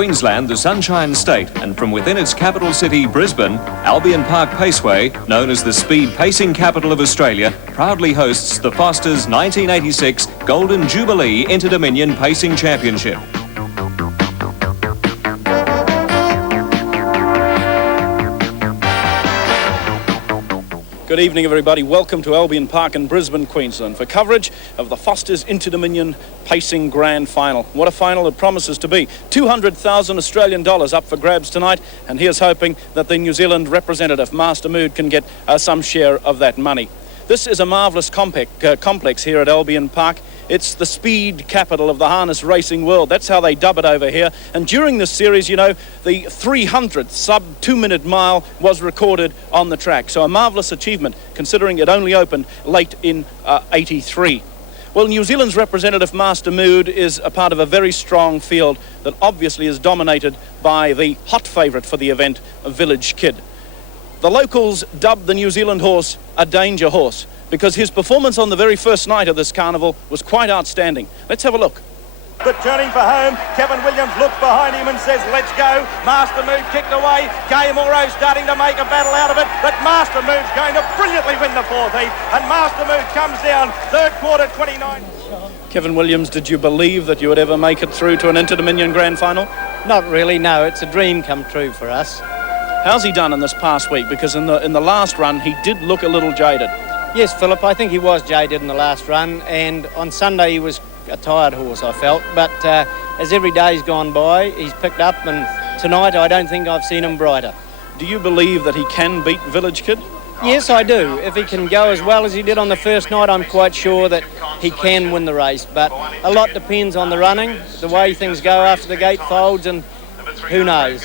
Queensland, the Sunshine State, and from within its capital city, Brisbane, Albion Park Paceway, known as the speed pacing capital of Australia, proudly hosts the Foster's 1986 Golden Jubilee Interdominion Pacing Championship. Good evening, everybody. Welcome to Albion Park in Brisbane, Queensland, for coverage of the Foster's Interdominion Pacing Grand Final. What a final it promises to be. 200,000 Australian dollars up for grabs tonight, and here's hoping that the New Zealand representative, Master Mood, can get some share of that money. This is a marvellous complex here at Albion Park. It's the speed capital of the harness racing world. That's how they dub it over here. And during this series, you know, the 300th sub-2-minute mile was recorded on the track. So a marvellous achievement, considering it only opened late in 83. Well, New Zealand's representative, Master Mood, is a part of a very strong field that obviously is dominated by the hot favourite for the event, Village Kid. The locals dubbed the New Zealand horse a danger horse, because his performance on the very first night of this carnival was quite outstanding. Let's have a look. But turning for home, Kevin Williams looks behind him and says, let's go. Master Mood kicked away. Gay Morrow starting to make a battle out of it, but Master Mood's going to brilliantly win the fourth heat, and Master Mood comes down, third quarter, 29. Kevin Williams, did you believe that you would ever make it through to an Interdominion Grand Final? Not really, no. It's a dream come true for us. How's he done in this past week? Because in the last run, he did look a little jaded. Yes, Philip, I think he was jaded in the last run, and on Sunday he was a tired horse, I felt. But as every day's gone by, he's picked up, and tonight I don't think I've seen him brighter. Do you believe that he can beat Village Kid? Yes, I do. If he can go as well as he did on the first night, I'm quite sure that he can win the race. But a lot depends on the running, the way things go after the gate folds, and who knows?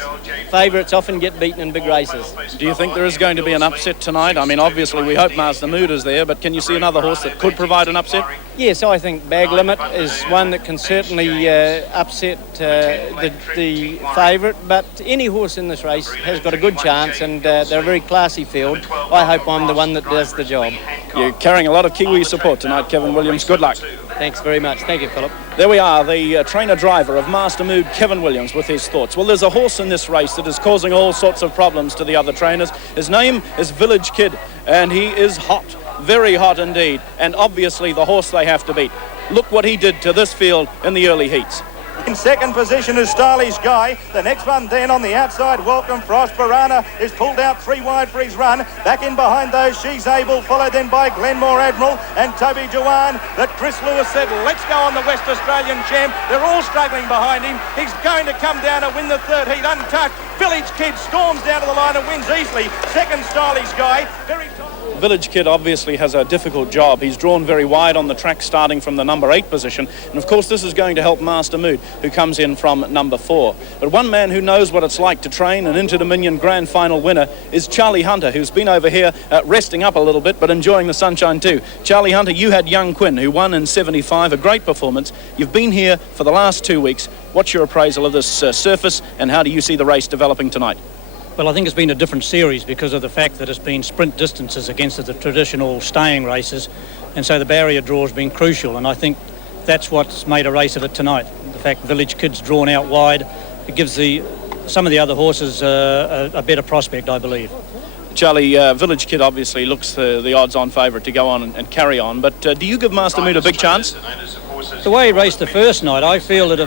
Favourites often get beaten in big races. Do you think there is going to be an upset tonight? I mean, obviously we hope Master Mood is there, but can you see another horse that could provide an upset? Yes, I think Bag Limit is one that can certainly upset the favourite, but any horse in this race has got a good chance, and they're a very classy field. I hope I'm the one that does the job. You're carrying a lot of Kiwi support tonight, Kevin Williams. Good luck. Thanks very much. Thank you, Philip. There we are, the trainer-driver of Master Mood, Kevin Williams, with his thoughts. Well, there's a horse in this race that is causing all sorts of problems to the other trainers. His name is Village Kid, and he is hot, very hot indeed, and obviously the horse they have to beat. Look what he did to this field in the early heats. In second position is Stylish Guy. The next one then on the outside, Welcome Prosperana, is pulled out 3 wide for his run. Back in behind those, She's Able, followed then by Glenmore Admiral and Toby Dewan. But Chris Lewis said, let's go on the West Australian champ. They're all struggling behind him. He's going to come down and win the third heat untouched. Village Kid storms down to the line and wins easily. Second, Stylish Guy. Very tight. Village Kid obviously has a difficult job. He's drawn very wide on the track, starting from the number 8 position. And of course, this is going to help Master Mood, who comes in from number 4. But one man who knows what it's like to train an Interdominion Grand Final winner is Charlie Hunter, who's been over here resting up a little bit, but enjoying the sunshine too. Charlie Hunter, you had Young Quinn, who won in 75, a great performance. You've been here for the last 2 weeks. What's your appraisal of this surface, and how do you see the race developing tonight? Well, I think it's been a different series because of the fact that it's been sprint distances against the traditional staying races, and so the barrier draw has been crucial, and I think that's what's made a race of it tonight. The fact Village Kid's drawn out wide, it gives some of the other horses a better prospect, I believe. Charlie, Village Kid obviously looks the odds-on favourite to go on and carry on, but do you give Master Mood a big chance? The way he raced the first night, I feel that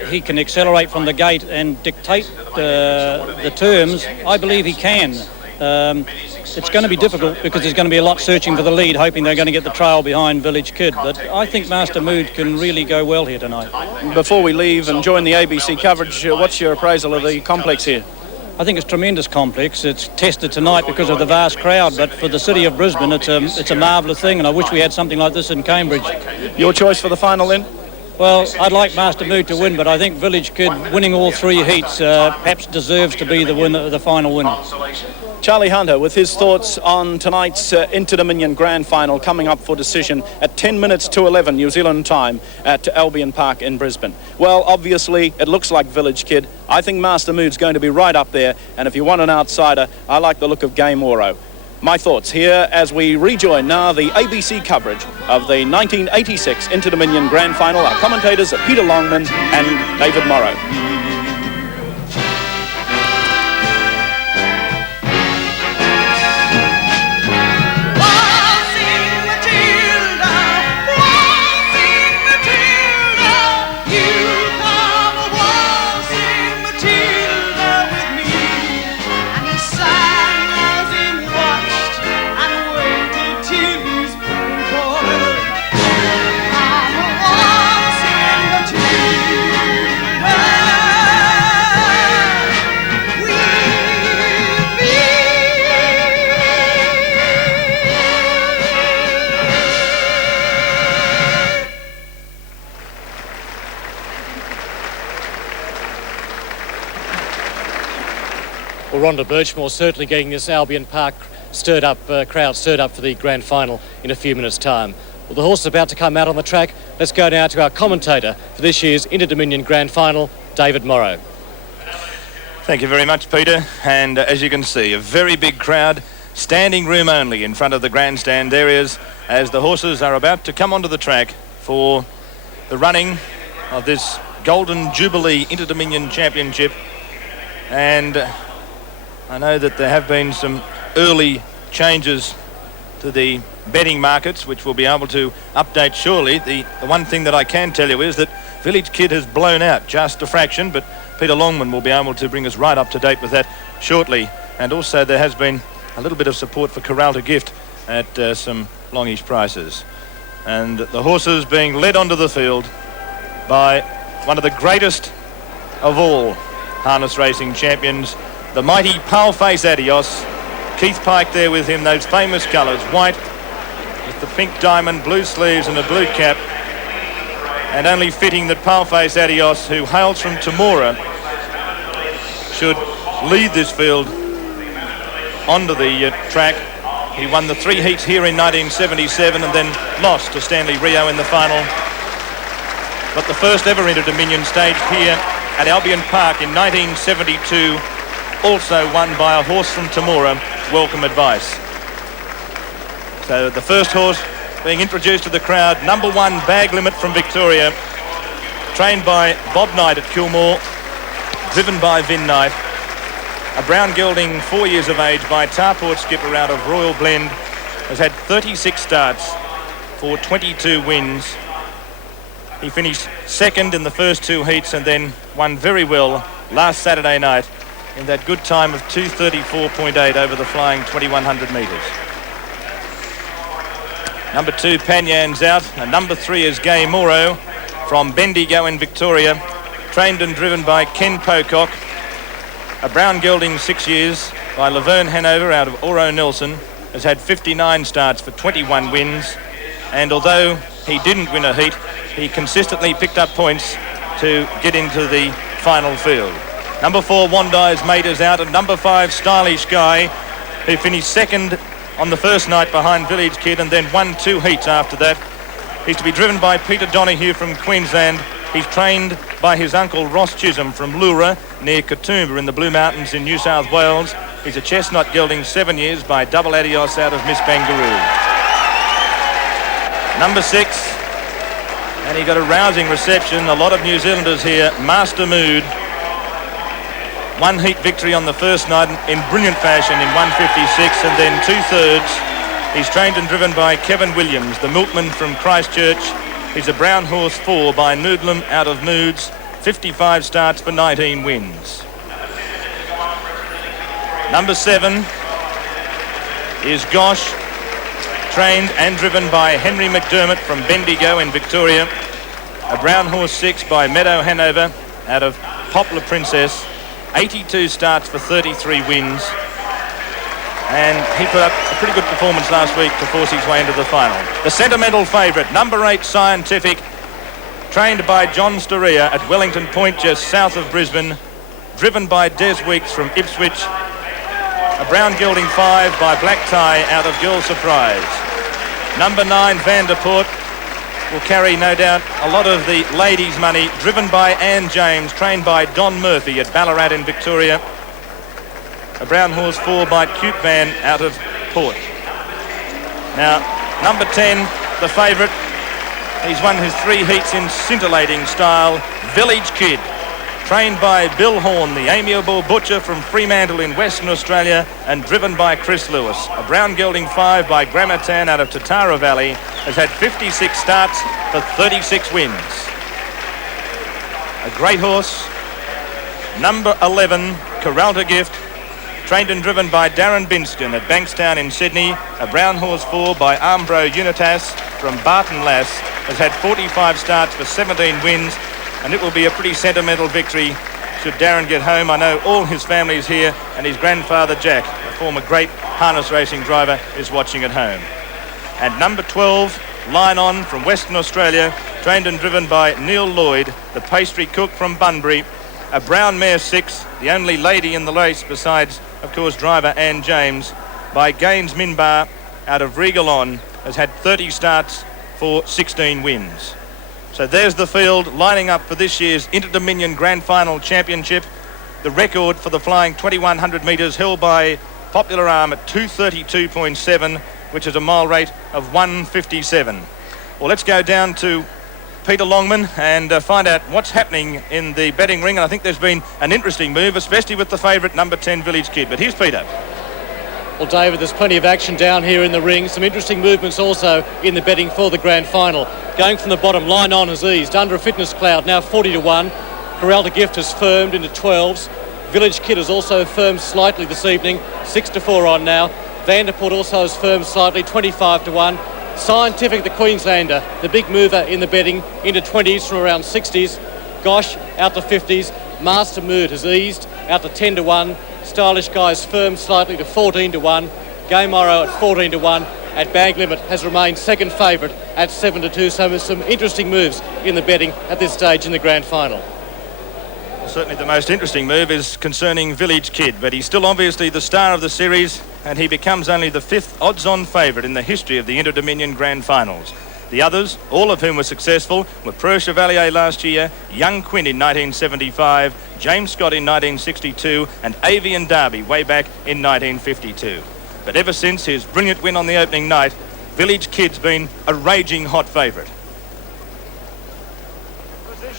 if he can accelerate from the gate and dictate the terms, I believe he can. It's going to be difficult because there's going to be a lot searching for the lead, hoping they're going to get the trail behind Village Kid. But I think Master Mood can really go well here tonight. Before we leave and join the ABC coverage, what's your appraisal of the complex here? I think it's tremendous complex. It's tested tonight because of the vast crowd, but for the city of Brisbane, it's a marvellous thing, and I wish we had something like this in Cambridge. Your choice for the final then? Well, I'd like Master Mood to win, but I think Village Kid winning all 3 heats perhaps deserves to be the final winner. Charlie Hunter with his thoughts on tonight's Interdominion Grand Final, coming up for decision at 10 minutes to 11 New Zealand time at Albion Park in Brisbane. Well, obviously, it looks like Village Kid. I think Master Mood's going to be right up there, and if you want an outsider, I like the look of Gay Morrow. My thoughts here as we rejoin now the ABC coverage of the 1986 Interdominion Grand Final. Our commentators are Peter Longman and David Morrow. Well, Rhonda Birchmore certainly getting this Albion Park crowd stirred up for the grand final in a few minutes' time. Well, the horse is about to come out on the track. Let's go now to our commentator for this year's Interdominion Grand Final, David Morrow. Thank you very much, Peter. And as you can see, a very big crowd, standing room only in front of the grandstand areas as the horses are about to come onto the track for the running of this Golden Jubilee Interdominion Championship. And I know that there have been some early changes to the betting markets, which we'll be able to update shortly. The one thing that I can tell you is that Village Kid has blown out just a fraction, but Peter Longman will be able to bring us right up to date with that shortly. And also there has been a little bit of support for Corral to Gift at some longish prices. And the horses being led onto the field by one of the greatest of all harness racing champions, the mighty Paleface Adios. Keith Pike there with him, those famous colours, white with the pink diamond, blue sleeves and a blue cap. And only fitting that Paleface Adios, who hails from Temora, should lead this field onto the track. He won the 3 heats here in 1977 and then lost to Stanley Rio in the final. But the first ever Interdominion stage here at Albion Park in 1972, also won by a horse from Temora, Welcome Advice. So the first horse being introduced to the crowd, number 1 Bag Limit from Victoria, trained by Bob Knight at Kilmore, driven by Vin Knight. A brown gelding, 4 years of age, by Tarport skipper out of Royal Blend, has had 36 starts for 22 wins. He finished second in the first 2 heats and then won very well last Saturday night in that good time of 2:34.8 over the flying 2100 metres. Number 2 Panyan's out, and number 3 is Gay Moro from Bendigo in Victoria, trained and driven by Ken Pocock. A brown gelding, 6 years, by Laverne Hanover out of Oro Nelson, has had 59 starts for 21 wins, and although he didn't win a heat, he consistently picked up points to get into the final field. Number 4 Wandai's Mate is out, and number 5 Stylish Guy, who finished second on the first night behind Village Kid and then won 2 heats after that. He's to be driven by Peter Donahue from Queensland. He's trained by his uncle Ross Chisholm from Lura near Katoomba in the Blue Mountains in New South Wales. He's a chestnut gelding, 7 years, by Double Adios out of Miss Bangaroo. Number 6, and he got a rousing reception, a lot of New Zealanders here, Master Mood. 1 heat victory on the first night in brilliant fashion in 1:56 and then 2/3. He's trained and driven by Kevin Williams, the milkman from Christchurch. He's a brown horse 4 by Noodlem out of Moods, 55 starts for 19 wins. Number 7 is Gosh, trained and driven by Henry McDermott from Bendigo in Victoria. A brown horse 6 by Meadow Hanover out of Poplar Princess, 82 starts for 33 wins. And he put up a pretty good performance last week to force his way into the final. The sentimental favourite, number 8 Scientific, trained by John Storia at Wellington Point just south of Brisbane, driven by Des Weeks from Ipswich. A brown gelding 5 by Black Tie out of Girl Surprise. Number 9 Vanderport will carry, no doubt, a lot of the ladies' money, driven by Anne James, trained by Don Murphy at Ballarat in Victoria. A brown horse 4 by Cute Van out of Port. Now, number 10, the favourite. He's won his 3 heats in scintillating style. Village Kid, trained by Bill Horn, the amiable butcher from Fremantle in Western Australia, and driven by Chris Lewis. A brown gelding 5 by Gramatan out of Tatara Valley, has had 56 starts for 36 wins. A great horse, number 11, Corral to Gift, trained and driven by Darren Binston at Bankstown in Sydney. A brown horse 4 by Armbro Unitas from Barton Lass, has had 45 starts for 17 wins, and it will be a pretty sentimental victory should Darren get home. I know all his family is here, and his grandfather Jack, a former great harness racing driver, is watching at home. And number 12, Line On from Western Australia, trained and driven by Neil Lloyd, the pastry cook from Bunbury. a brown mare 6, the only lady in the race besides, of course, driver Anne James, by Gaines Minbar out of Regalon, has had 30 starts for 16 wins. So there's the field lining up for this year's Interdominion Grand Final Championship. The record for the flying 2100 metres held by Popular Arm at 232.7, which is a mile rate of 157. Well, let's go down to Peter Longman and find out what's happening in the betting ring. And I think there's been an interesting move, especially with the favourite number 10 Village Kid. But here's Peter. Well, David, there's plenty of action down here in the ring. Some interesting movements also in the betting for the grand final. Going from the bottom, Line On has eased. Under a Fitness Cloud, now 40-1. Corral to Gift has firmed into 12s. Village Kid has also firmed slightly this evening, 6-4 on now. Vanderport also has firmed slightly, 25-1. Scientific, the Queenslander, the big mover in the betting, into 20s from around 60s. Gosh, out to 50s. Master Mood has eased, out to 10-1. Stylish Guys firm slightly to 14-1. Game Morrow at 14-1. At Bag Limit has remained second favourite at 7-2. So there's some interesting moves in the betting at this stage in the grand final. Certainly the most interesting move is concerning Village Kid, but he's still obviously the star of the series, and he becomes only the 5th odds-on favourite in the history of the Interdominion Grand Finals. The others, all of whom were successful, were Preux Chevalier last year, Young Quinn in 1975, James Scott in 1962, and Avian Derby way back in 1952. But ever since his brilliant win on the opening night, Village Kid's been a raging hot favourite.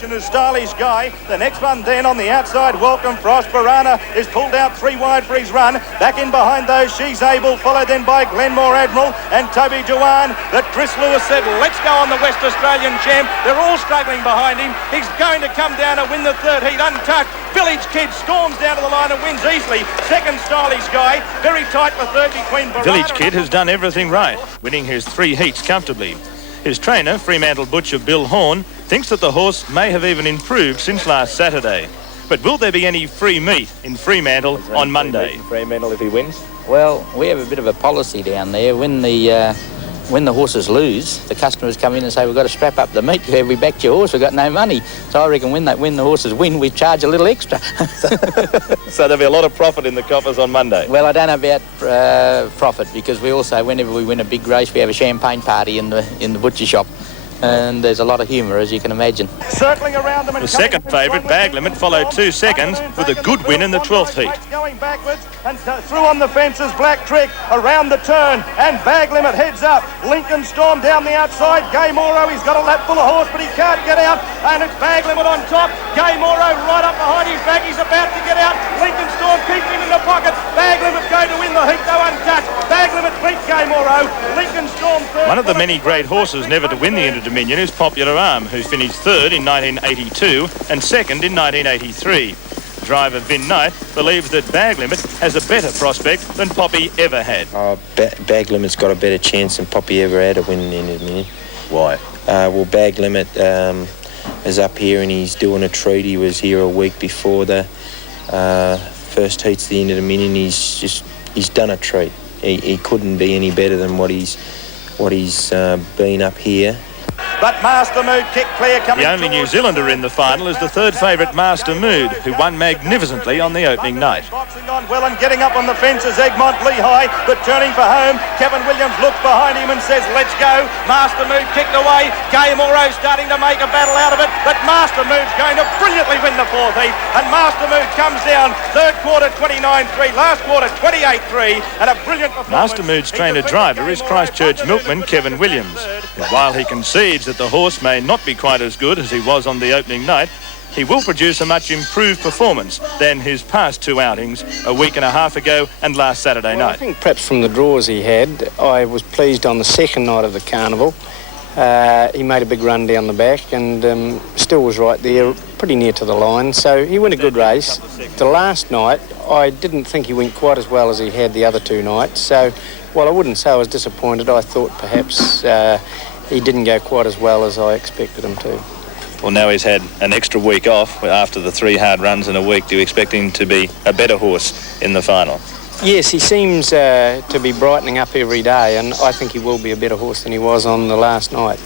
Is Stylish Guy. The next one then on the outside, Welcome Prosperana is pulled out 3 wide for his run. Back in behind those, She's Able, followed then by Glenmore Admiral and Toby Dewan. But Chris Lewis said, let's go on the West Australian champ. They're all struggling behind him. He's going to come down and win the third heat untouched. Village Kid storms down to the line and wins easily. Second, Stylish Guy. Very tight for third between Barana. Village Kid has done everything right, winning his 3 heats comfortably. His trainer, Fremantle butcher Bill Horn, thinks that the horse may have even improved since last Saturday. But will there be any free meat in Fremantle on Monday? Fremantle if he wins? Well, we have a bit of a policy down there. When the horses lose, the customers come in and say, we've got to strap up the meat. We backed your horse, we've got no money. So I reckon when the horses win, we charge a little extra. So there'll be a lot of profit in the coffers on Monday? Well, I don't know about profit, because we also, whenever we win a big race, we have a champagne party in the butcher shop. And there's a lot of humour, as you can imagine. Circling around them. The second favourite, Bag Limit, followed 2 seconds with a good win in the 12th heat. Going backwards and through on the fences, Black Trick around the turn, and Bag Limit heads up. Lincoln Storm down the outside. Gay Moro, he's got a lap full of horse, but he can't get out. And it's Bag Limit on top. Gay Moro right up behind his back. He's about to get out. Lincoln Storm keeps him in the pocket. Bag Limit's going to win the heat, though untouched. Bag Limit beats Gay Moro. Lincoln Storm third. One of the many great horses never to win the Interdominion is Popular Arm, who finished 3rd in 1982 and 2nd in 1983. Driver Vin Knight believes that Bag Limit has a better prospect than Poppy ever had. Bag Limit's got a better chance than Poppy ever had of winning the Interdominion. Why? Well, Bag Limit is up here and he's doing a treat. He was here a week before the first heats of the Interdominion. He's done a treat. He couldn't be any better than what he's been up here. But Master Mood kick clear coming. The only New Zealander in the final is the 3rd favourite Master Mood, who won magnificently on the opening night. Boxing on well and getting up on the fences, Egmont Lehigh, but turning for home. Kevin Williams looks behind him and says, let's go. Master Mood kicked away. Gay Moro starting to make a battle out of it, but Master Mood's going to brilliantly win the 4th heat, and Master Mood comes down. 3rd quarter 29-3, last quarter 28-3, and a brilliant performance. Master Mood's trainer-driver is Christchurch milkman Kevin Williams. And while he concedes that the horse may not be quite as good as he was on the opening night, he will produce a much improved performance than his past 2 outings a week and a half ago and last Saturday night. I think perhaps from the draws he had, I was pleased on the second night of the carnival. He made a big run down the back and still was right there, pretty near to the line, so he went a good race. The last night, I didn't think he went quite as well as he had the other 2 nights, so while I wouldn't say I was disappointed, I thought perhaps he didn't go quite as well as I expected him to. Well, now he's had an extra week off after the 3 hard runs in a week. Do you expect him to be a better horse in the final? Yes, he seems to be brightening up every day, and I think he will be a better horse than he was on the last night.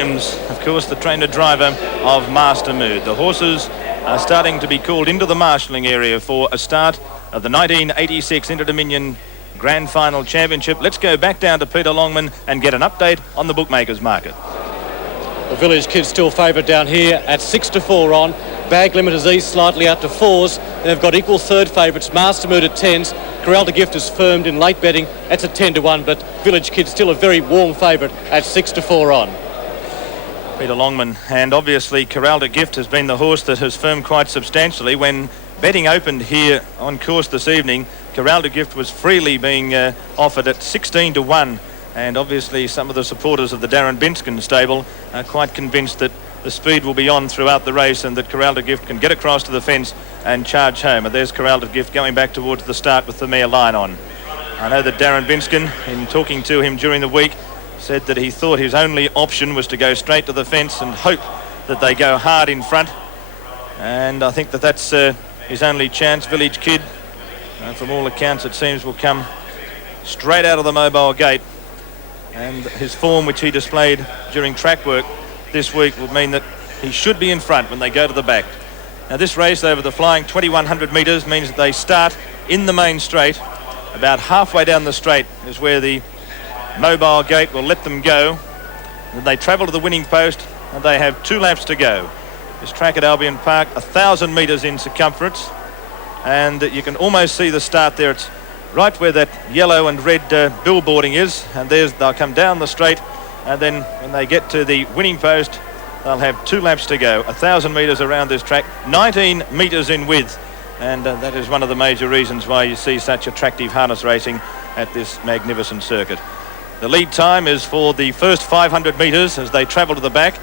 Williams, of course, the trainer-driver of Master Mood. The horses are starting to be called into the marshalling area for a start of the 1986 Interdominion Grand Final Championship. Let's go back down to Peter Longman and get an update on the bookmakers market. The Village Kid's still favoured down here at 6-4 on. Bag Limit is east, slightly out to 4s. And they've got equal third favourites. Master Mood at 10s. Corral to Gift is firmed in late betting. That's a 10-1, but Village Kid's still a very warm favourite at 6-4 on. Peter Longman, and obviously Corral to Gift has been the horse that has firmed quite substantially. When betting opened here on course this evening, Corral to Gift was freely being offered at 16-1, and obviously some of the supporters of the Darren Binskin stable are quite convinced that the speed will be on throughout the race and that Corral to Gift can get across to the fence and charge home. And there's Corral to Gift going back towards the start with the mare Line On. I know that Darren Binskin, in talking to him during the week, said that he thought his only option was to go straight to the fence and hope that they go hard in front. And I think that that's his only chance. Village Kid, from all accounts, it seems, will come straight out of the Mobile Gate. And his form, which he displayed during track work this week, will mean that he should be in front when they go to the back. Now, this race over the flying 2,100 metres means that they start in the main straight. About halfway down the straight is where the Mobile Gate will let them go. And they travel to the winning post and they have 2 laps to go. This track at Albion Park, 1,000 metres in circumference, and you can almost see the start there. It's right where that yellow and red billboarding is, and they'll come down the straight, and then when they get to the winning post, they'll have 2 laps to go. 1,000 metres around this track, 19 metres in width, and that is one of the major reasons why you see such attractive harness racing at this magnificent circuit. The lead time is for the first 500 metres as they travel to the back,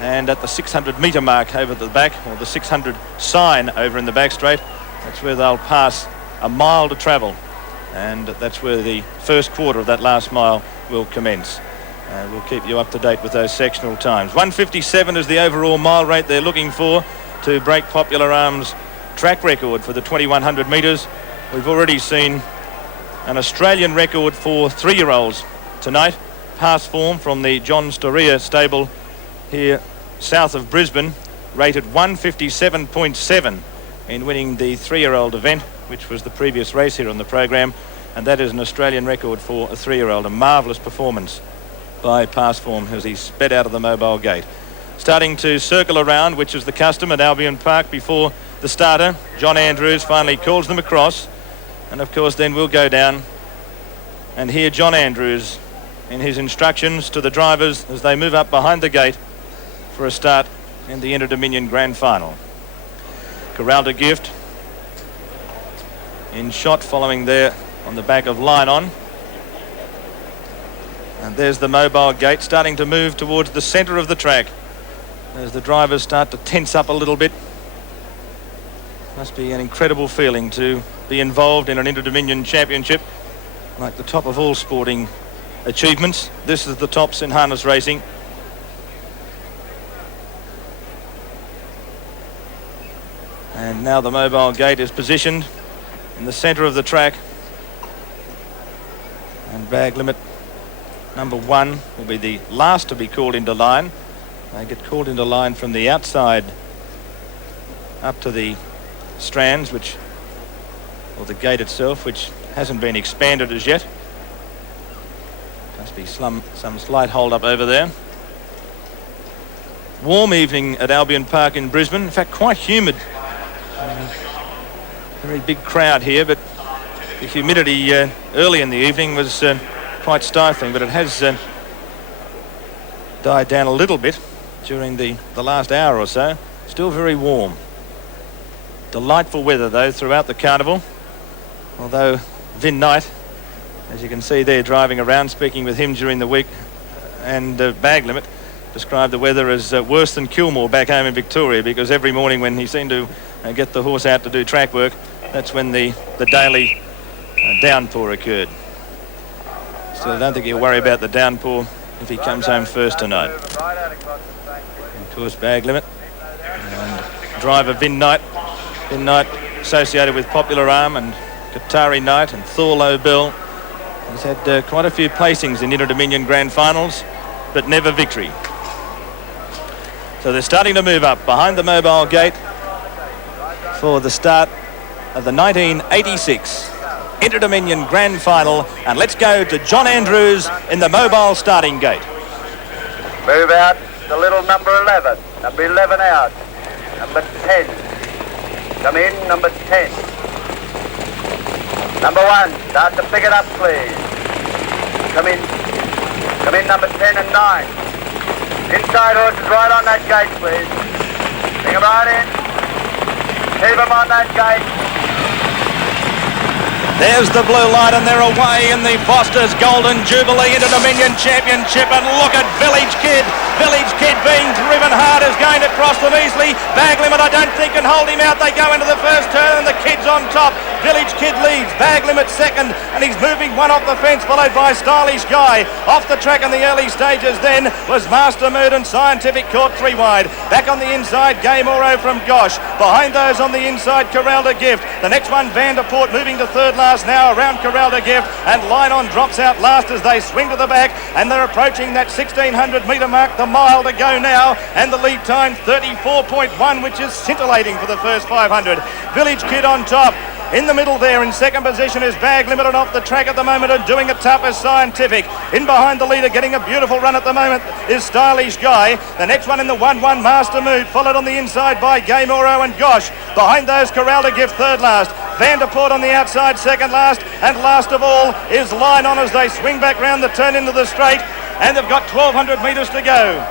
and at the 600 metre mark over the back, or the 600 sign over in the back straight, that's where they'll pass a mile to travel, and that's where the first quarter of that last mile will commence. We'll keep you up to date with those sectional times. 1:57 is the overall mile rate they're looking for to break Popular Arms' track record for the 2,100 metres. We've already seen an Australian record for 3-year-olds tonight. Pass form from the John Storia stable here south of Brisbane, rated 1:57.7 in winning the 3-year-old event, which was the previous race here on the program, and that is an Australian record for a 3-year-old. A marvellous performance by Pass form as he sped out of the Mobile Gate. Starting to circle around, which is the custom at Albion Park before the starter. John Andrews finally calls them across, and of course then we'll go down and hear John Andrews in his instructions to the drivers as they move up behind the gate for a start in the Interdominion Grand Final. Corral to Gift in shot following there on the back of Line On. And there's the Mobile Gate starting to move towards the centre of the track as the drivers start to tense up a little bit. Must be an incredible feeling to be involved in an Interdominion Championship, like the top of all sporting achievements. This is the tops in harness racing. And now the Mobile Gate is positioned in the centre of the track, and Bag Limit number 1 will be the last to be called into line. They get called into line from the outside up to the strands, or the gate itself, which hasn't been expanded as yet. Must be some slight hold up over there. Warm evening at Albion Park in Brisbane. In fact, quite humid. Very big crowd here, but the humidity early in the evening was quite stifling, but it has died down a little bit during the last hour or so. Still very warm. Delightful weather though throughout the carnival, although Vin Knight, as you can see there driving around, speaking with him during the week, and Bag Limit described the weather as worse than Kilmore back home in Victoria, because every morning when he seemed to get the horse out to do track work, that's when the daily downpour occurred. So I don't think he'll worry about the downpour if he comes home first tonight. Of course, Bag Limit and driver Vin Knight associated with Popular Arm and Qatari Knight and Thorlo Bell, has had quite a few placings in Interdominion Grand Finals, but never victory. So they're starting to move up behind the mobile gate for the start of the 1986 Interdominion Grand Final. And let's go to John Andrews in the mobile starting gate. Move out the little number 11. Number 11 out. Number 10. Come in, number 10. Number 1, start to pick it up, please. Come in, number 10 and 9. Inside horses right on that gate, please. Bring them right in. Keep them on that gate. There's the blue light and they're away in the Foster's Golden Jubilee Interdominion Championship. And look at Village Kid. Village Kid being driven hard is going to cross them easily. Bag Limit I don't think can hold him out. They go into the first turn and the Kid's on top. Village Kid leads. Bag Limit second and he's moving one off the fence, followed by Stylish Guy. Off the track in the early stages then was Master Mood and Scientific caught 3 wide. Back on the inside, Game Oro from Gosh. Behind those on the inside, Corral de Gift. The next one, Vanderport, moving to third last now around Corral de Gift, and Line On drops out last as they swing to the back, and they're approaching that 1600 metre mark, the mile to go now, and the lead time 34.1, which is scintillating for the first 500. Village Kid on top. In the middle there, in second position, is Bag Limit, and off the track at the moment and doing it tough as Scientific. In behind the leader, getting a beautiful run at the moment, is Stylish Guy. The next one in the 1-1, Master Mood, followed on the inside by Game Oro and Gosh. Behind those, Corral de Gift third last. Vanderport on the outside second last, and last of all is Line On as they swing back round the turn into the straight, and they've got 1200 metres to go.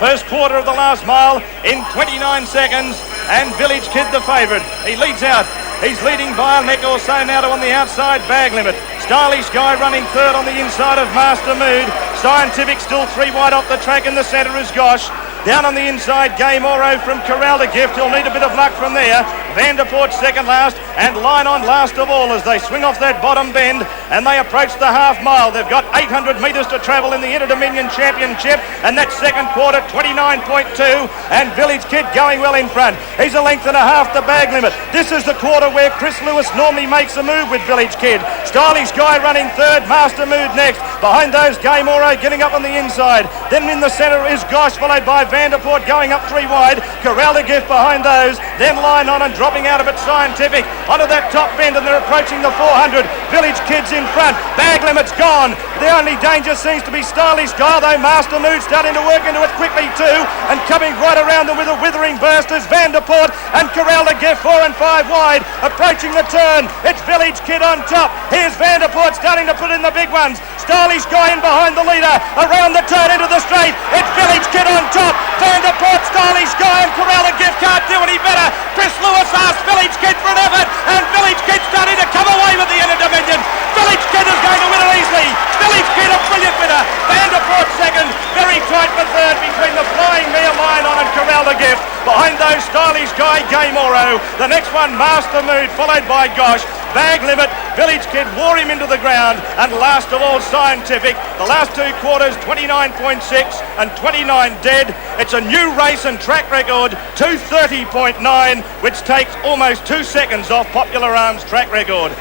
First quarter of the last mile in 29 seconds, and Village Kid the favourite. He leads out. He's leading by a neck or so now to on the outside, Bag Limit. Stylish Guy running third on the inside of Master Mood. Scientific still 3 wide off the track. In the centre is Gosh. Down on the inside, Game Oro from Corral de Gift. He'll need a bit of luck from there. Vanderport second last, and Line On last of all as they swing off that bottom bend and they approach the half mile. They've got 800 metres to travel in the Interdominion Championship, and that second quarter 29.2, and Village Kid going well in front. He's a length and a half to Bag Limit. This is the quarter where Chris Lewis normally makes a move with Village Kid. Stylish Guy running third, Master Mood next. Behind those, Game Oro getting up on the inside. Then in the centre is Gosh, followed by Vanderport going up 3 wide. Corral de Gift behind those. Then Line On and dropping out of it Scientific onto that top bend, and they're approaching the 400. Village Kid's in front. Bag Limit's gone. The only danger seems to be Stylish Guy, though Master Mood starting to work into it quickly too, and coming right around them with a withering burst is Vanderport and Corral de Gift 4 and 5 wide. Approaching the turn, it's Village Kid on top. Here's Vanderport starting to put in the big ones. Stylish Guy in behind the leader. Around the turn into the straight, it's Village Kid on top. Vanderport, Stylish Guy and Corral de Gift can't do any better. Chris Lewis asked Village Kid for an effort, and Village Kid starting to come away with the Interdominion. Village Kid is going to win it easily. Village Kid a brilliant winner. Vanderport second, very tight for third between the Flying Mare, Line On and Corral de Gift. Behind those, Stylish Guy, Game Oro. The next one, Master Mood, followed by Gosh. Bag Limit, Village Kid wore him into the ground, and last of all Scientific. The last 2 quarters 29.6 and 29 dead. It's a new race and track record 2:30.9, which takes almost 2 seconds off Popular Arms track record.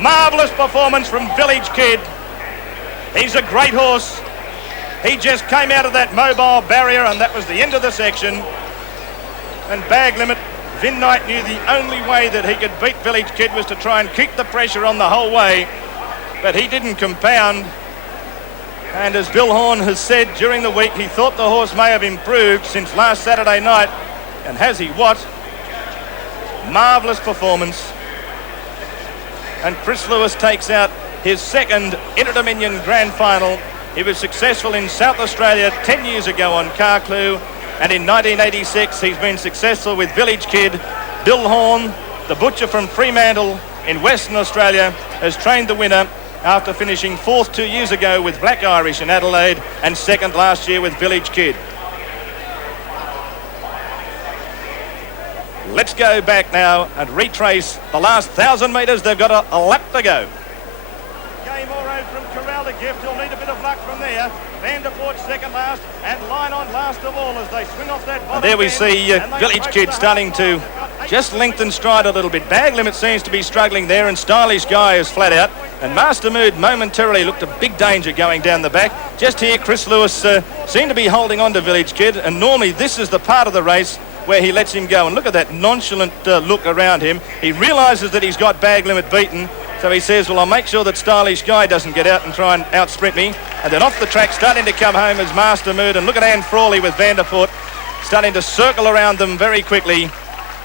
Marvellous performance from Village Kid. He's a great horse. He just came out of that mobile barrier, and that was the end of the section. And Bag Limit, Vin Knight knew the only way that he could beat Village Kid was to try and keep the pressure on the whole way, but he didn't compound. And as Bill Horn has said during the week, he thought the horse may have improved since last Saturday night, and has he what? Marvellous performance. And Chris Lewis takes out his second Interdominion Grand Final. He was successful in South Australia 10 years ago on Carclew, and in 1986 he's been successful with Village Kid. Bill Horn, the butcher from Fremantle in Western Australia, has trained the winner after finishing 4th 2 years ago with Black Irish in Adelaide, and 2nd last year with Village Kid. Let's go back now and retrace the last 1,000 metres. They've got a lap to go. Game Oro from Corral de Gift. He'll need a bit of luck from there. Vanderport second last, and Line On last of all as they swing off that bottom. And there we see Village Kid starting to just lengthen stride a little bit. Bag Limit seems to be struggling there, and Stylish Guy is flat out. And Master Mood momentarily looked a big danger going down the back. just here, Chris Lewis seemed to be holding on to Village Kid, and normally this is the part of the race where he lets him go. And look at that nonchalant look around him. He realises that he's got bag limit beaten, so he says, well, I'll make sure that Stylish Guy doesn't get out and try and out-sprint me. And then off the track, starting to come home is Master Mood, and look at Anne Frawley with Vanderport starting to circle around them very quickly.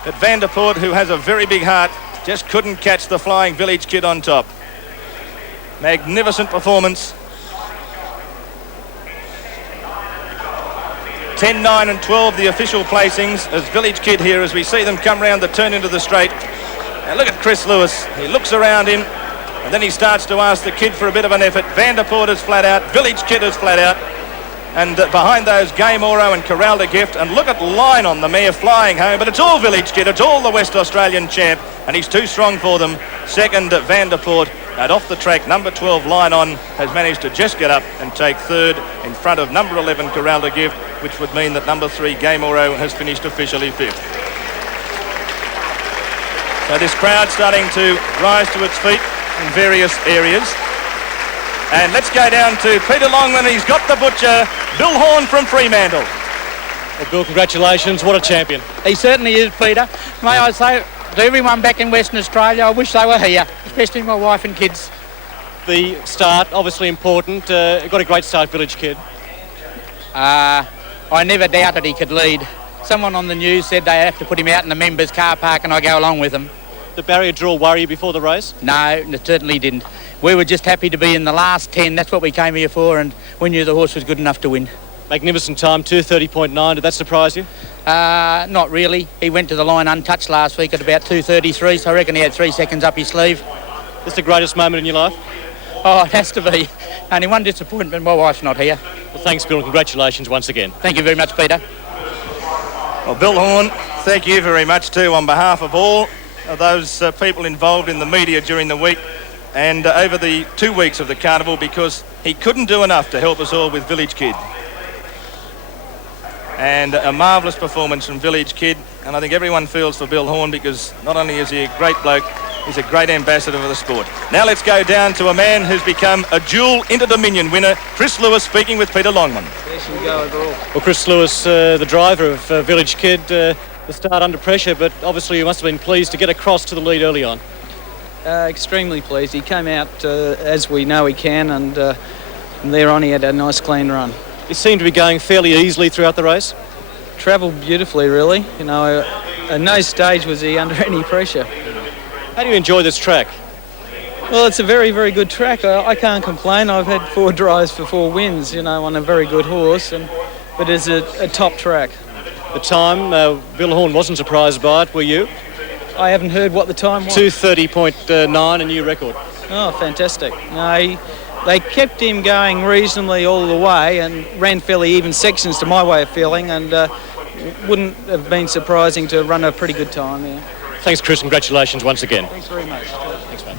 But Vanderport, who has a very big heart, just couldn't catch the flying Village Kid on top. Magnificent performance. 10, 9 and 12 the official placings as Village Kid here as we see them come round the turn into the straight. And look at Chris Lewis. He looks around him and then he starts to ask the kid for a bit of an effort. Vanderport is flat out. Village Kid is flat out. And behind those, Game Oro and Corral de Gift. And look at Line on the mare flying home. But it's all Village Kid. It's all the West Australian champ. And he's too strong for them. Second, Vanderport. And off the track, number 12, Line On, has managed to just get up and take third in front of number 11, Corral de Gift, which would mean that number 3, Game Oro, has finished officially fifth. So this crowd starting to rise to its feet in various areas. And let's go down to Peter Longman. He's got the butcher, Bill Horn from Fremantle. Well, Bill, congratulations. What a champion. He certainly is, Peter. May I say to everyone back in Western Australia, I wish they were here, especially my wife and kids. The start, obviously important. Got a great start, Village Kid. I never doubted he could lead. Someone on the news said they have to put him out in the members' car park and I go along with them. The barrier draw worry you before the race? No, it certainly didn't. We were just happy to be in the last 10. That's what we came here for, and we knew the horse was good enough to win. Magnificent time, 2:30.9. Did that surprise you? Not really. He went to the line untouched last week at about 2:33, so I reckon he had 3 seconds up his sleeve. This the greatest moment in your life? Oh, it has to be. Only one disappointment, my wife's not here. Well, thanks, Bill, and congratulations once again. Thank you very much, Peter. Well, Bill Horn, thank you very much too on behalf of all of those people involved in the media during the week and over the 2 weeks of the carnival, because he couldn't do enough to help us all with Village Kid. And a marvellous performance from Village Kid, and I think everyone feels for Bill Horn because not only is he a great bloke, he's a great ambassador for the sport. Now let's go down to a man who's become a dual Interdominion winner, Chris Lewis, speaking with Peter Longman. Well, Chris Lewis, the driver of Village Kid, the start under pressure, but obviously you must have been pleased to get across to the lead early on. Extremely pleased. He came out as we know he can, and from there on he had a nice clean run. He seemed to be going fairly easily throughout the race. Travelled beautifully, really. You know, at no stage was he under any pressure. How do you enjoy this track? Well, it's a very, very good track. I can't complain. I've had 4 drives for 4 wins, you know, on a very good horse, but it's a top track. The time, Bill Horn wasn't surprised by it, were you? I haven't heard what the time was. 2:30.9, a new record. Oh, fantastic. No, they kept him going reasonably all the way and ran fairly even sections to my way of feeling, and wouldn't have been surprising to run a pretty good time, yeah. Thanks, Chris. Congratulations once again. Thanks very much. Thanks, mate.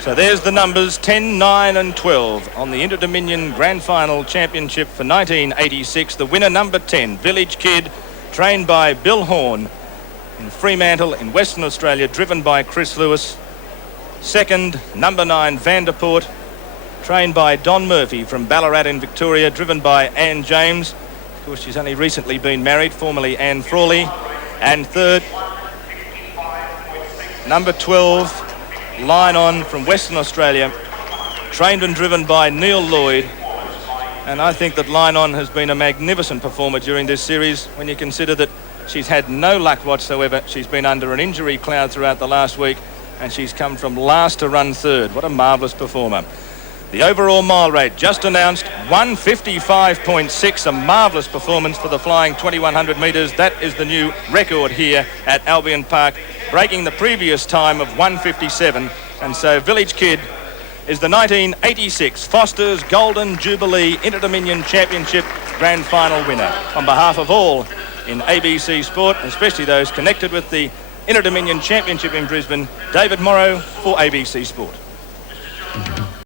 So there's the numbers, 10, 9 and 12 on the Interdominion Grand Final Championship for 1986. The winner, number 10, Village Kid, trained by Bill Horn in Fremantle in Western Australia, driven by Chris Lewis. Second, number 9, Vanderport, trained by Don Murphy from Ballarat in Victoria, driven by Anne James. Of course, she's only recently been married, formerly Anne Frawley. And third, number 12, Line On from Western Australia, trained and driven by Neil Lloyd. And I think that Line On has been a magnificent performer during this series when you consider that she's had no luck whatsoever. She's been under an injury cloud throughout the last week, and she's come from last to run third. What a marvellous performer. The overall mile rate just announced, 1:55.6, a marvellous performance for the flying 2100 metres. That is the new record here at Albion Park, breaking the previous time of 1:57. And so Village Kid is the 1986 Foster's Golden Jubilee Interdominion Championship Grand Final winner. On behalf of all in ABC Sport, especially those connected with the Interdominion Championship in Brisbane, David Morrow for ABC Sport.